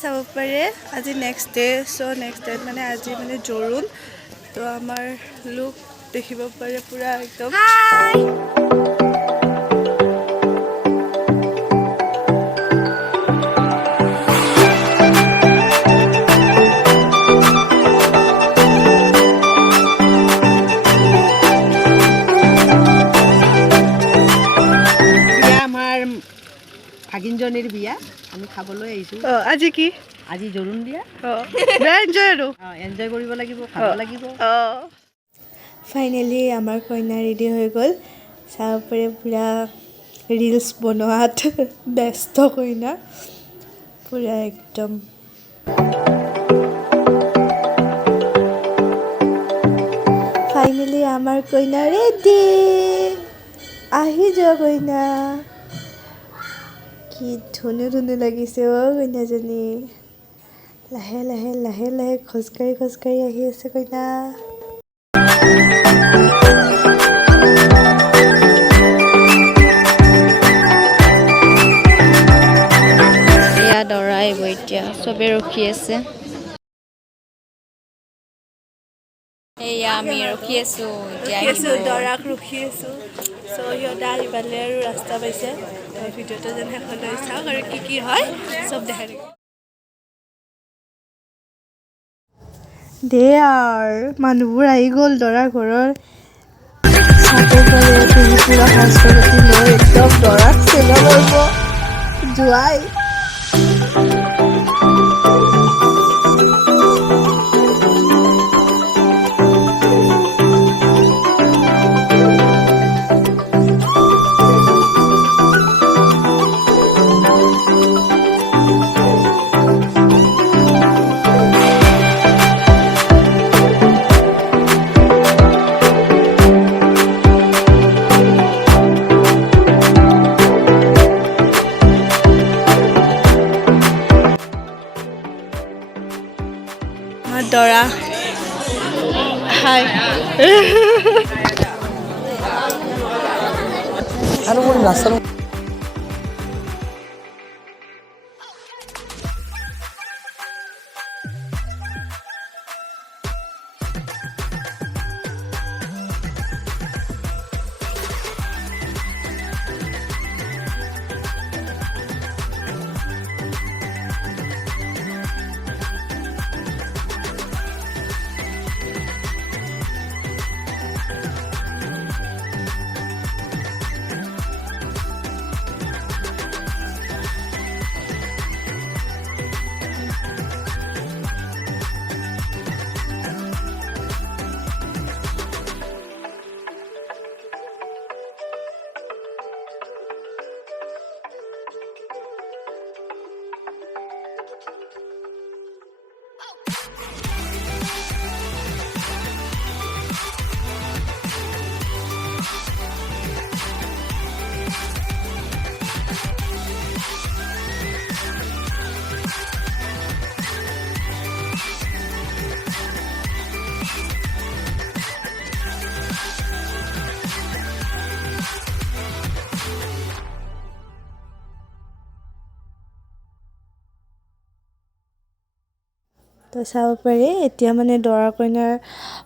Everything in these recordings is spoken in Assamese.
চাব পাৰে আজি নেক্সট ডে চ' নেক্সট ডে মানে আজি মানে জোৰোণ তো আমাৰ লুক দেখিব পাৰে পুৰা একদম ভাগিনজনীৰ বিয়া আমি খাবলৈ আহিছোঁ আজি কি আজি জোৰোণ বিয়া এনজয় আৰু এনজয় কৰিব লাগিব খাব লাগিব ফাইনেলি আমাৰ কইনা ৰেডি হৈ গ'ল চাব পাৰে পুৰা ৰিলছ বনোৱাত ব্যস্ত কইনা পুৰা একদম ফাইনেলি আমাৰ কইনা ৰেডি আহি যোৱা কইনা কি ধুনীয়া ধুনীয়া লাগিছে কইনাজনী লাহে লাহে লাহে লাহে খোজকাঢ়ি আহি আছে কইনা এয়া দৰা আহিব এতিয়া চবে ৰখি আছে এয়া আমি ৰখি আছো এতিয়া দৰাক ৰখি আছো চ' সিহঁতে আহি পালে আৰু ৰাস্তা পাইছে ভিডিঅ'টো যেন শেষলৈ চাওক আৰু কি হয় চব দেখাই থাকিম দে আৰু মানুহবোৰ আহি গ'ল দৰাৰ ঘৰৰ পুৰা সাজ-পাতি লৈ একদম দৰাক চেৱা কৰিব জোৱাই দৰা হাই আৰু মোৰ লাষ্টৰ তো চাব পাৰি এতিয়া মানে দৰা কইনাৰ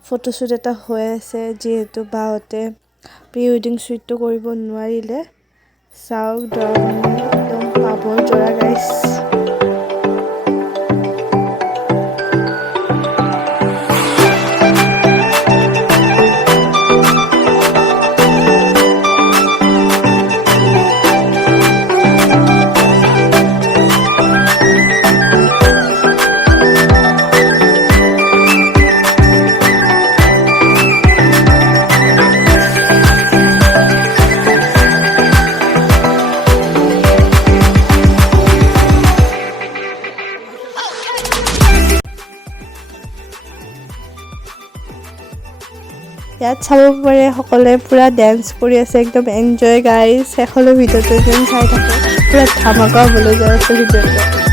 ফটোশ্বুট এটা হৈ আছে যিহেতু বাহঁতে প্ৰি ৱেডিং শ্বুটটো কৰিব নোৱাৰিলে চাওক দৰা কইনা একদম পাবৰ জৰা গাইছ ইয়াত চাব পাৰে সকলোৱে পুৰা ডেন্স কৰি আছে একদম এনজয় গাইছ শেষলৈ ভিডিঅ'টো যেন চাই থাকে পুৰা ধামাকা হ'বলৈ যায় আছে ভিডিঅ'টো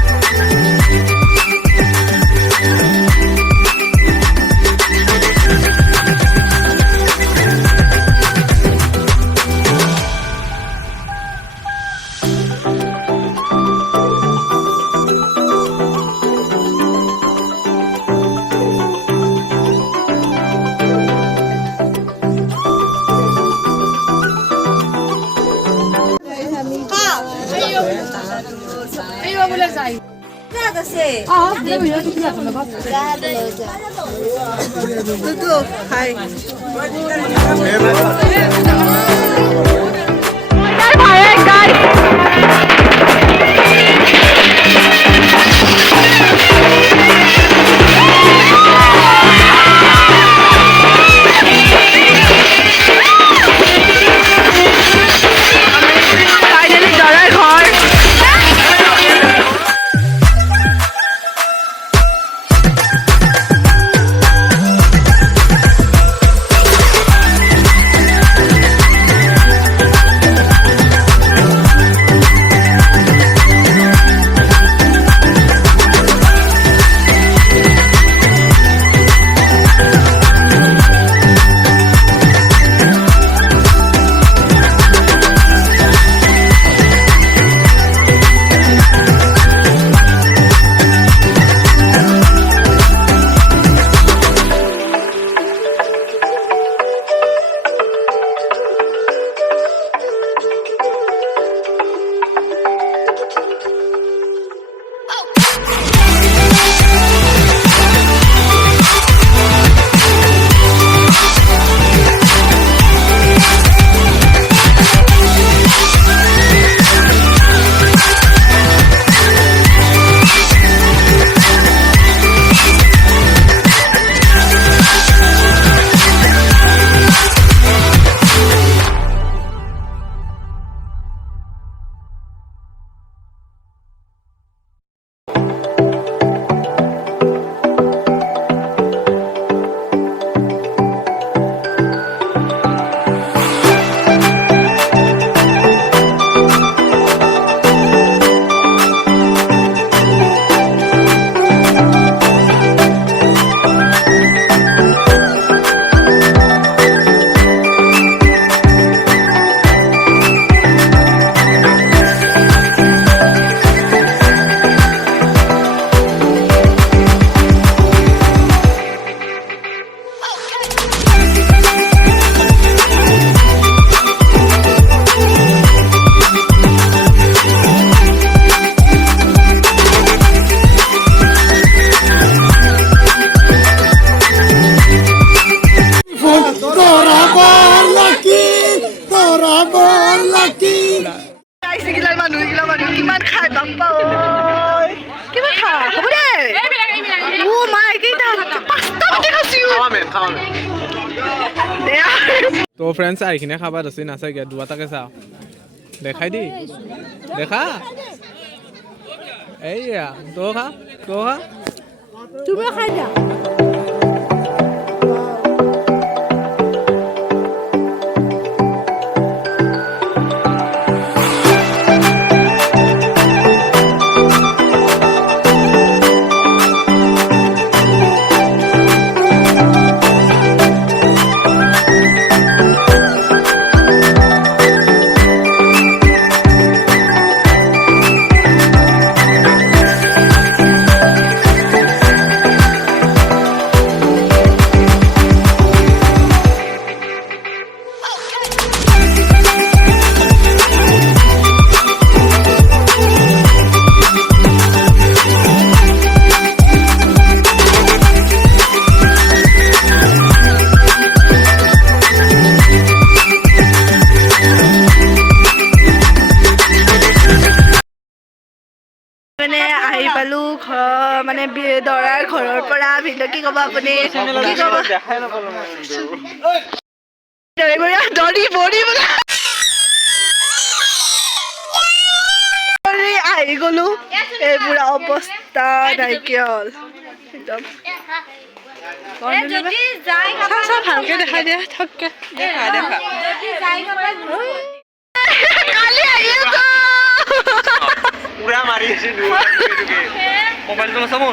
তো ফ্ৰেণ্ডছ এইখিনি খাবা দছি নাচাগে দুটাকে চাওঁ দেখাই দি দেখা এইয়া তো খা তুমি খাই দিয়া মানে আহি পালো ঘৰ মানে দৰাৰ ঘৰৰ পৰা ভিন্ন কি ক'ব আপুনি কি ক'ব আহি গলো এইবোৰ অৱস্থা নাইকিয়া হ'ল একদম ভালকে দেখাই দিয়া থককে দেখা কালি আহি আছো পুৰা মাৰি আছে মোবাইলটো চাব